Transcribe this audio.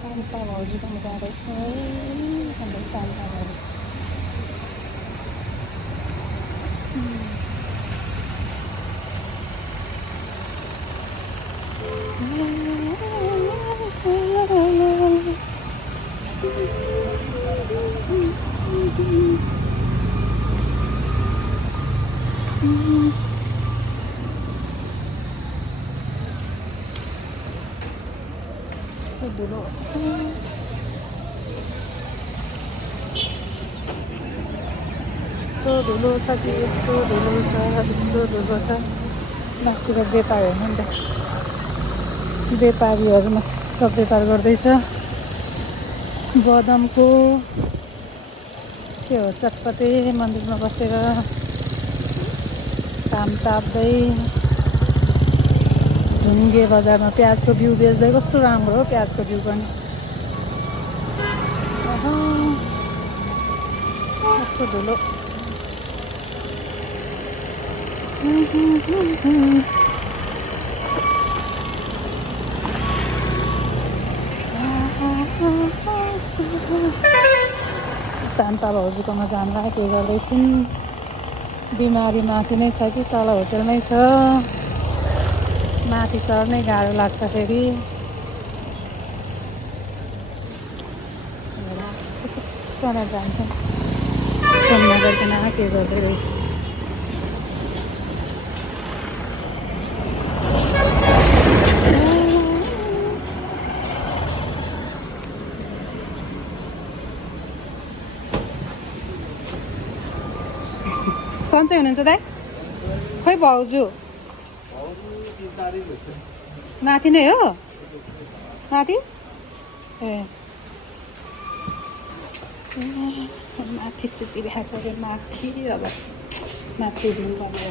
शान्ता भाउजूकोमा जाँदैछौँ हाम्रो शान्ता भाउजू यस्तो धुलो यस्तो धुलो छ कि यस्तो धुलो छ यस्तो धुलो छ मास्तिर व्यापार हेर्नु नि त व्यापारीहरू मस्त व्यापार गर्दैछ बदामको के हो चटपटे मन्दिरमा बसेर काम ताप्दै ढुङ्गे बजारमा प्याजको बिउ बेच्दै कस्तो राम्रो हो प्याजको बिउ पनि कस्तो धुलो शान्ता भाउजूकोमा जान्ला के गर्दैछिन् बिमारी माथि नै छ कि तल होटेलमै छ माथि चढ्नै गाह्रो लाग्छ फेरि कस्तो कहाँ जान्छ फोन नगरिकन के गर्दै रहेछ सन्चै हुनुहुन्छ दाइ खोइ भाउजू माथि नै हो माथि ए माथि सुतिरहेको छ अरे माथि अब माथि दिनुपर्ने